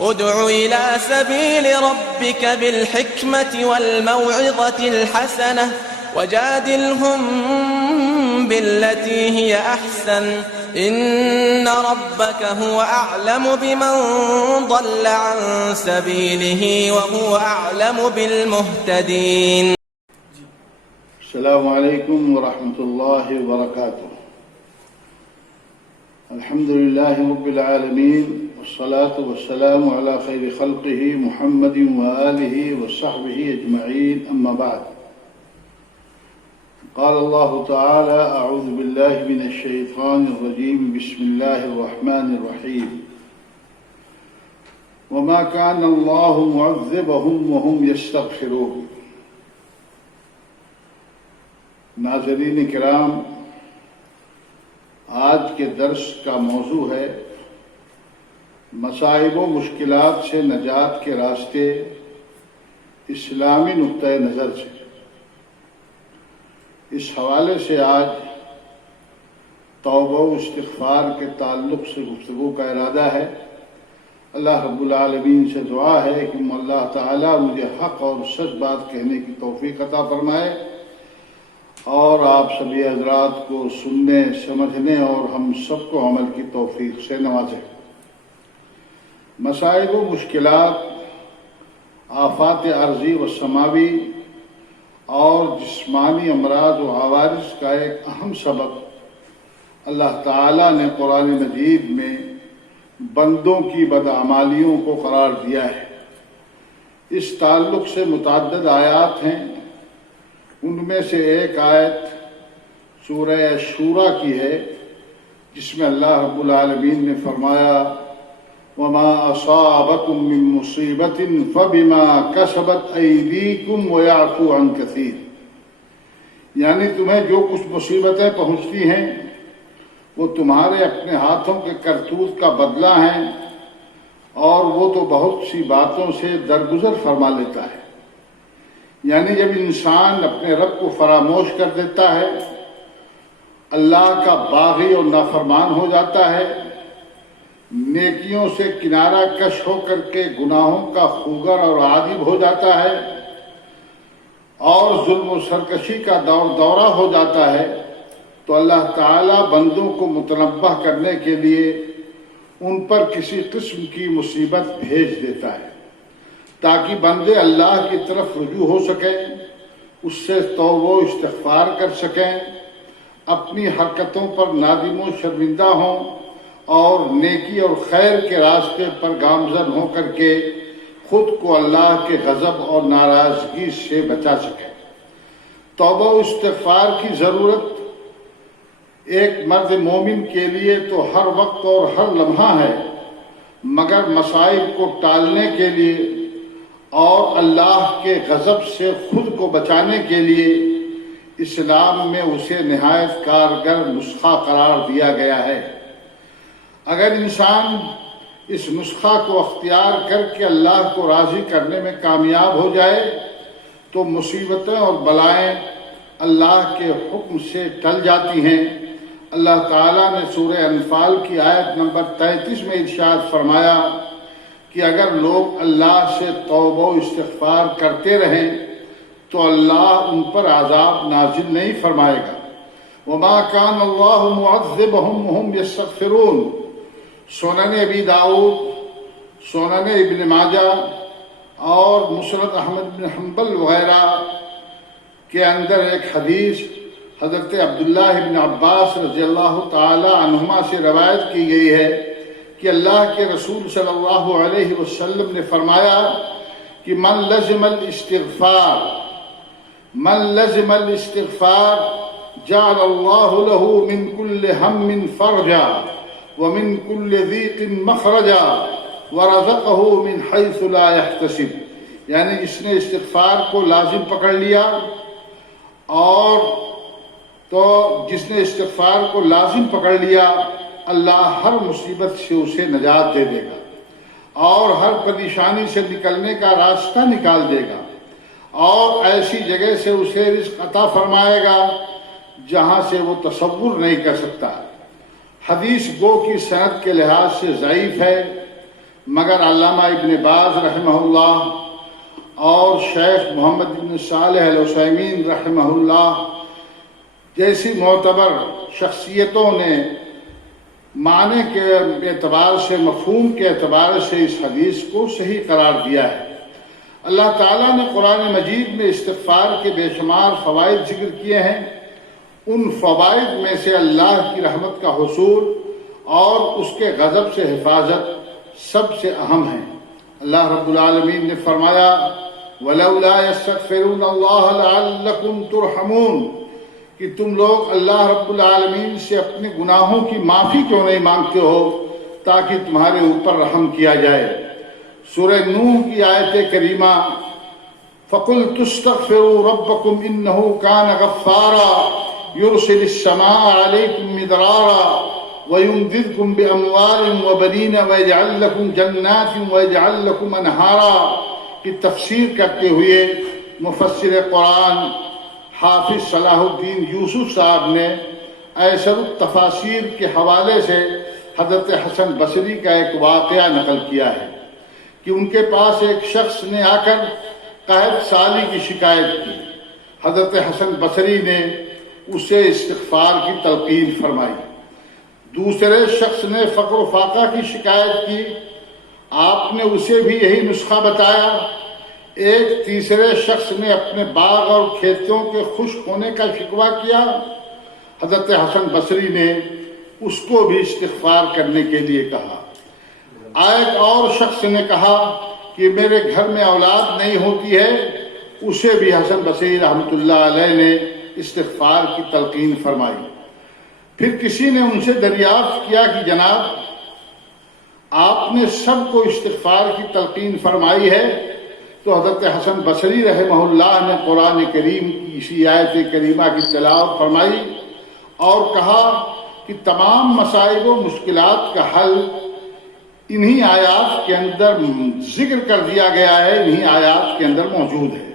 ادع إلى سبيل ربك بالحكمة والموعظة الحسنة وجادلهم بالتي هي أحسن إن ربك هو أعلم بمن ضل عن سبيله وهو أعلم بالمهتدين. السلام علیکم ورحمۃ اللہ وبرکاتہ. الحمد للہ رب العالمین والصلاة والسلام على خیر خلقه محمد وآلہ وصحبہ اجمعین. اما بعد، قال اللہ تعالی اعوذ باللہ من الشیطان الرجیم بسم اللہ الرحمن الرحیم وما كان اللہ معذبهم وهم يستغفرون. ناظرین کرام، آج کے درس کا موضوع ہے مصائب و مشکلات سے نجات کے راستے اسلامی نقطۂ نظر سے. اس حوالے سے آج توبہ و استغفار کے تعلق سے گفتگو کا ارادہ ہے. اللہ رب العالمین سے دعا ہے کہ اللہ تعالیٰ مجھے حق اور سچ بات کہنے کی توفیق عطا فرمائے اور آپ سبھی حضرات کو سننے، سمجھنے اور ہم سب کو عمل کی توفیق سے نوازے. مصائب و مشکلات، آفات عارضی و سماوی اور جسمانی امراض و عوارض کا ایک اہم سبب اللہ تعالیٰ نے قرآن مجید میں بندوں کی بدعمالیوں کو قرار دیا ہے. اس تعلق سے متعدد آیات ہیں. ان میں سے ایک آیت سورہ شورى کی ہے جس میں اللہ رب العالمین نے فرمایا وَمَا أَصَابَكُم مِّن مُّصِيبَةٍ فَبِمَا كَسَبَتْ أَيْدِيكُمْ وَيَعْفُو عَن كَثِيرٍ. یعنی تمہیں جو کچھ مصیبتیں پہنچتی ہیں وہ تمہارے اپنے ہاتھوں کے کرتوت کا بدلہ ہیں اور وہ تو بہت سی باتوں سے درگزر فرما لیتا ہے. یعنی جب انسان اپنے رب کو فراموش کر دیتا ہے، اللہ کا باغی اور نافرمان ہو جاتا ہے، نیکیوں سے کنارہ کش ہو کر کے گناہوں کا خوگر اور عادی ہو جاتا ہے اور ظلم و سرکشی کا دورہ ہو جاتا ہے، تو اللہ تعالیٰ بندوں کو متنبہ کرنے کے لیے ان پر کسی قسم کی مصیبت بھیج دیتا ہے تاکہ بندے اللہ کی طرف رجوع ہو سکیں، اس سے توبہ و استغفار کر سکیں، اپنی حرکتوں پر نادم و شرمندہ ہوں اور نیکی اور خیر کے راستے پر گامزن ہو کر کے خود کو اللہ کے غضب اور ناراضگی سے بچا سکیں. توبہ و استغفار کی ضرورت ایک مرد مومن کے لیے تو ہر وقت اور ہر لمحہ ہے، مگر مصائب کو ٹالنے کے لیے اور اللہ کے غضب سے خود کو بچانے کے لیے اسلام میں اسے نہایت کارگر نسخہ قرار دیا گیا ہے. اگر انسان اس نسخہ کو اختیار کر کے اللہ کو راضی کرنے میں کامیاب ہو جائے تو مصیبتیں اور بلائیں اللہ کے حکم سے ٹل جاتی ہیں. اللہ تعالیٰ نے سورہ انفال کی آیت نمبر 33 میں ارشاد فرمایا کہ اگر لوگ اللہ سے توبہ و استغفار کرتے رہیں تو اللہ ان پر عذاب نازل نہیں فرمائے گا. وما كان اللہ معذبهم وهم يستغفرون. سنن ابی داؤد، سنن ابن ماجہ اور مسند احمد بن حنبل وغیرہ کے اندر ایک حدیث حضرت عبداللہ بن عباس رضی اللہ تعالی عنہما سے روایت کی گئی ہے کہ اللہ کے رسول صلی اللہ علیہ وسلم نے فرمایا کہ من لزم الاستغفار جعل اللہ له من كل هم فرجا ومن كل ضيق مخرجا ورزقه من حيث لا يحتسب. یعنی جس نے استغفار کو لازم پکڑ لیا جس نے استغفار کو لازم پکڑ لیا اللہ ہر مصیبت سے اسے نجات دے دے گا اور ہر پریشانی سے نکلنے کا راستہ نکال دے گا اور ایسی جگہ سے اسے رزق عطا فرمائے گا جہاں سے وہ تصور نہیں کر سکتا. حدیث گو کی صنعت کے لحاظ سے ضعیف ہے مگر علامہ ابن باز رحمہ اللہ اور شیخ محمد بن صالح العثیمین رحمہ اللہ جیسی معتبر شخصیتوں نے معنی کے اعتبار سے، مفہوم کے اعتبار سے اس حدیث کو صحیح قرار دیا ہے۔ اللہ تعالیٰ نے قرآن مجید میں استغفار کے بے شمار فوائد ذکر کیے ہیں۔ ان فوائد میں سے اللہ کی رحمت کا حصول اور اس کے غضب سے حفاظت سب سے اہم ہے۔ اللہ رب العالمین نے فرمایا وَلَوْلَا يَسْتَغْفِرُونَ اللَّهَ لَعَلَّكُمْ تُرْحَمُونَ کہ تم لوگ اللہ رب العالمین سے اپنے گناہوں کی معافی کیوں نہیں مانگتے ہو تاکہ تمہارے اوپر رحم کیا جائے۔ سورہ نوح کی آیت کریمہ فَقُلْتُ اسْتَغْفِرُوا رَبَّكُمْ إِنَّهُ كَانَ غَفَّارًا يُرْسِلِ السَّمَاءَ عَلَيْكُمْ مِدْرَارًا وَيُمْدِدْكُمْ بِأَمْوَالٍ وَبَنِينَ وَيَجْعَلْ لَكُمْ جَنَّاتٍ وَيَجْعَلْ لَكُمْ أَنْهَارًا کی تفسیر کرتے ہوئے مفسر قرآن حافظ صلاح الدین یوسف صاحب نے ایسر التفاسیر کے حوالے سے حضرت حسن بصری کا ایک واقعہ نقل کیا ہے کہ ان کے پاس ایک شخص نے آ کر قحط سالی کی شکایت کی۔ حضرت حسن بصری نے اسے استغفار کی تلقین فرمائی۔ دوسرے شخص نے فقر و فاقہ کی شکایت کی، آپ نے اسے بھی یہی نسخہ بتایا۔ ایک تیسرے شخص نے اپنے باغ اور کھیتوں کے خشک ہونے کا شکوہ کیا۔ حضرت حسن بصری نے اس کو بھی استغفار کرنے کے لیے کہا۔ ایک اور شخص نے کہا کہ میرے گھر میں اولاد نہیں ہوتی ہے، اسے بھی حسن بصری رحمۃ اللہ علیہ نے استغفار کی تلقین فرمائی۔ پھر کسی نے ان سے دریافت کیا کہ جناب آپ نے سب کو استغفار کی تلقین فرمائی ہے، تو حضرت حسن بصری رحمہ اللہ نے قرآن کریم کی اسی آیت کریمہ کی تلاوت فرمائی اور کہا کہ تمام مصائب و مشکلات کا حل انہی آیات کے اندر ذکر کر دیا گیا ہے، انہی آیات کے اندر موجود ہے۔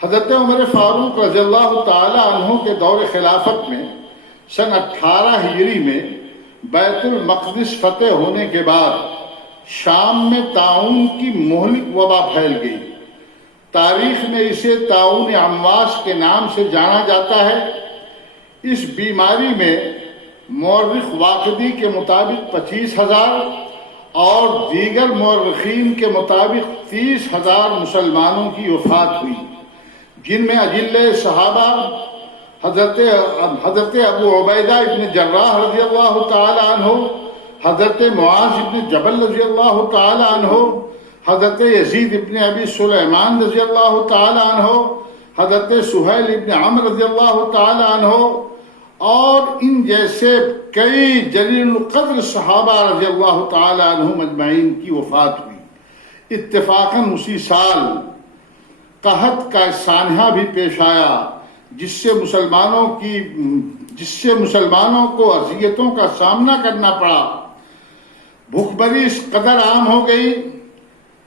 حضرت عمر فاروق رضی اللہ تعالی عنہ کے دور خلافت میں سن 18 ہجری میں بیت المقدس فتح ہونے کے بعد شام میں طاعون کی مہلک وبا پھیل گئی۔ تاریخ میں اسے طاعون امواس کے نام سے جانا جاتا ہے۔ اس بیماری میں مورخ واقدی کے مطابق 25,000 اور دیگر مورخین کے مطابق 30,000 مسلمانوں کی وفات ہوئی، جن میں اجل صحابہ حضرت ابو عبیدہ ابن جراح رضی اللہ تعالی عنہ، حضرت معاذ ابن جبل رضی اللہ تعالی عنہ، حضرت یزید ابن ابی سلیمان رضی اللہ تعالی عنہ، حضرت سہیل ابن عمرو رضی اللہ تعالی عنہ اور ان جیسے کئی جلیل القدر صحابہ رضی اللہ تعالی عنہم اجمعین کی وفات ہوئی۔ اتفاقاً اسی سال قحط کا سانحہ بھی پیش آیا، جس سے مسلمانوں کو اذیتوں کا سامنا کرنا پڑا۔ بھوک مری اس قدر عام ہو گئی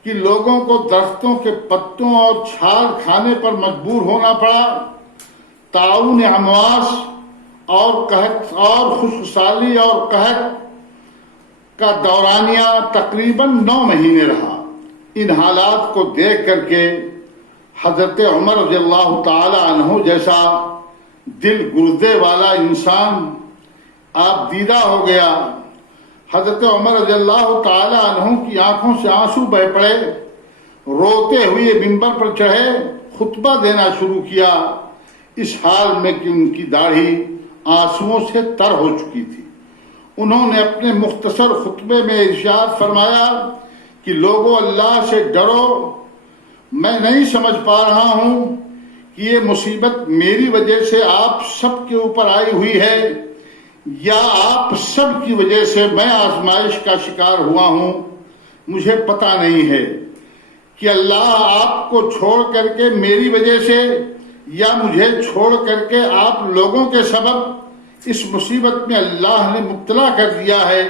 کہ لوگوں کو درختوں کے پتوں اور چھال کھانے پر مجبور ہونا پڑا۔ طاعون امواس اور قحط اور خشک سالی اور قحط کا دورانیہ تقریباً 9 مہینے رہا۔ ان حالات کو دیکھ کر کے حضرت عمر رضی اللہ تعالی عنہ جیسا دل گردے والا انسان آپ دیدہ ہو گیا۔ حضرت عمر رضی اللہ تعالی عنہ کی آنکھوں سے آنسو بہہ پڑے، روتے ہوئے منبر پر چڑھے، خطبہ دینا شروع کیا، اس حال میں کہ ان کی داڑھی آنسوؤں سے تر ہو چکی تھی۔ انہوں نے اپنے مختصر خطبے میں ارشاد فرمایا کہ لوگوں اللہ سے ڈرو، میں نہیں سمجھ پا رہا ہوں کہ یہ مصیبت میری وجہ سے آپ سب کے اوپر آئی ہوئی ہے یا آپ سب کی وجہ سے میں آزمائش کا شکار ہوا ہوں، مجھے پتہ نہیں ہے کہ اللہ آپ کو چھوڑ کر کے میری وجہ سے یا مجھے چھوڑ کر کے آپ لوگوں کے سبب اس مصیبت میں اللہ نے مبتلا کر دیا ہے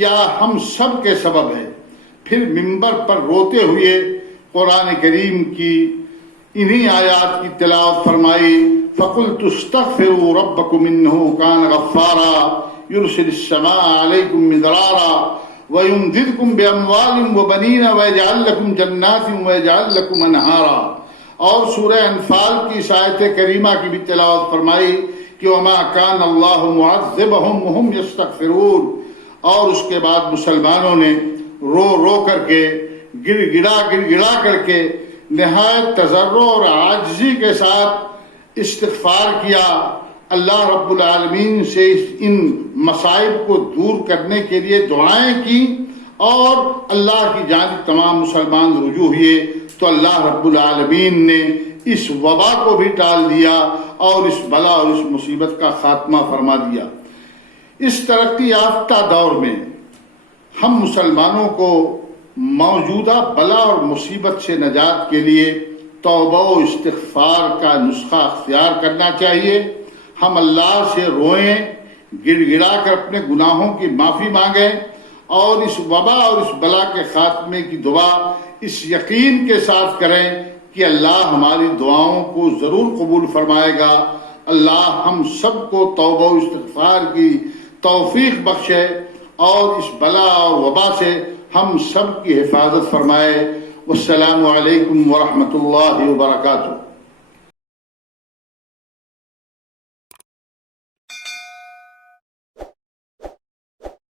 یا ہم سب کے سبب ہے۔ پھر منبر پر روتے ہوئے قرآن کریم کی انہی آیات کی تلاوت فرمائی، فَقُلْتُ اسْتَغْفِرُوا رَبَّكُمْ إِنَّهُ كَانَ غَفَّارًا يُرْسِلِ السَّمَاءَ عَلَيْكُمْ مِدْرَارًا وَيُمْدِدْكُمْ بِأَمْوَالٍ وَبَنِينَ وَيَجْعَلْ لَكُمْ جَنَّاتٍ وَيَجْعَلْ لَكُمْ أَنْهَارًا۔ اور سورہ انفال کی اس آیت کریمہ کی بھی تلاوت فرمائی کہ وَمَا كَانَ اللَّهُ مُعَذِّبَهُمْ وَهُمْ يَسْتَغْفِرُونَ، اور اس کے بعد مسلمانوں نے رو رو کر کے گڑ گڑا کر کے نہایت تضرع اور عاجزی کے ساتھ استغفار کیا، اللہ رب العالمین سے ان مصائب کو دور کرنے کے لیے دعائیں کی، اور اللہ کی جانب تمام مسلمان رجوع ہوئے تو اللہ رب العالمین نے اس وبا کو بھی ٹال دیا اور اس بلا اور اس مصیبت کا خاتمہ فرما دیا۔ اس ترقی یافتہ دور میں ہم مسلمانوں کو موجودہ بلا اور مصیبت سے نجات کے لیے توبہ و استغفار کا نسخہ اختیار کرنا چاہیے۔ ہم اللہ سے روئیں، گڑ گڑا کر اپنے گناہوں کی معافی مانگیں، اور اس وبا اور اس بلا کے خاتمے کی دعا اس یقین کے ساتھ کریں کہ اللہ ہماری دعاؤں کو ضرور قبول فرمائے گا۔ اللہ ہم سب کو توبہ و استغفار کی توفیق بخشے اور اس بلا اور وبا سے ہم سب کی حفاظت فرمائے۔ والسلام علیکم ورحمۃ اللہ وبرکاتہ۔